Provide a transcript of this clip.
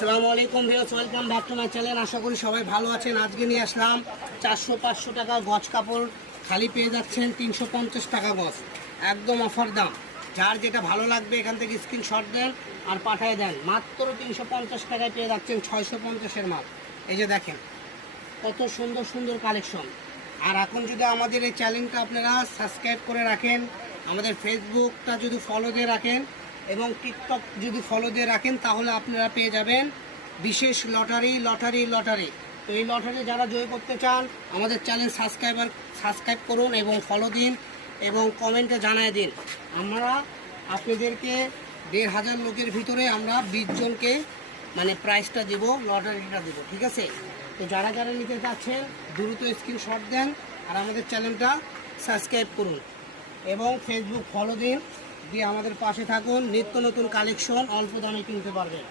আসসালামু আলাইকুম viewers, welcome back to my channel. আশা করি সবাই ভালো আছেন। আজকে নিয়ে আসলাম 400-500 টাকা গজ কাপড় খালি পেয়ে যাচ্ছেন 350 টাকা গজ, একদম অফার দাম। যার যেটা ভালো লাগবে এখান থেকে স্ক্রিনশট দেন আর পাঠিয়ে দেন। মাত্র 350 টাকায় পেয়ে যাচ্ছেন 650-এর মাল। এই যে দেখেন কত সুন্দর সুন্দর কালেকশন। আর এখন যদি আমাদের এই চ্যানেলটা আপনারা সাবস্ক্রাইব করে রাখেন, আমাদের ফেসবুকটা যদি ফলো দিয়ে রাখেন এবং টিকটক যদি ফলো দিয়ে রাখেন, তাহলে আপনারা পেয়ে যাবেন বিশেষ লটারি। তো এই লটারি যারা জয় করতে চান আমাদের চ্যানেল সাবস্ক্রাইব করুন এবং ফলো দিন এবং কমেন্টে জানায় দিন। আমরা আপনাদেরকে 1500 লোকের ভিতরে আমরা 20 জনকে মানে প্রাইসটা দেবো, লটারিটা দেবো, ঠিক আছে? তো যারা যারা নিতে চাচ্ছেন দ্রুত স্ক্রিনশট দেন আর আমাদের চ্যানেলটা সাবস্ক্রাইব করুন এবং ফেসবুক ফলো দিন, দিয়ে আমাদের পাশে থাকুন। নিত্য নতুন কালেকশন অল্প দামে কিনতে পারবেন।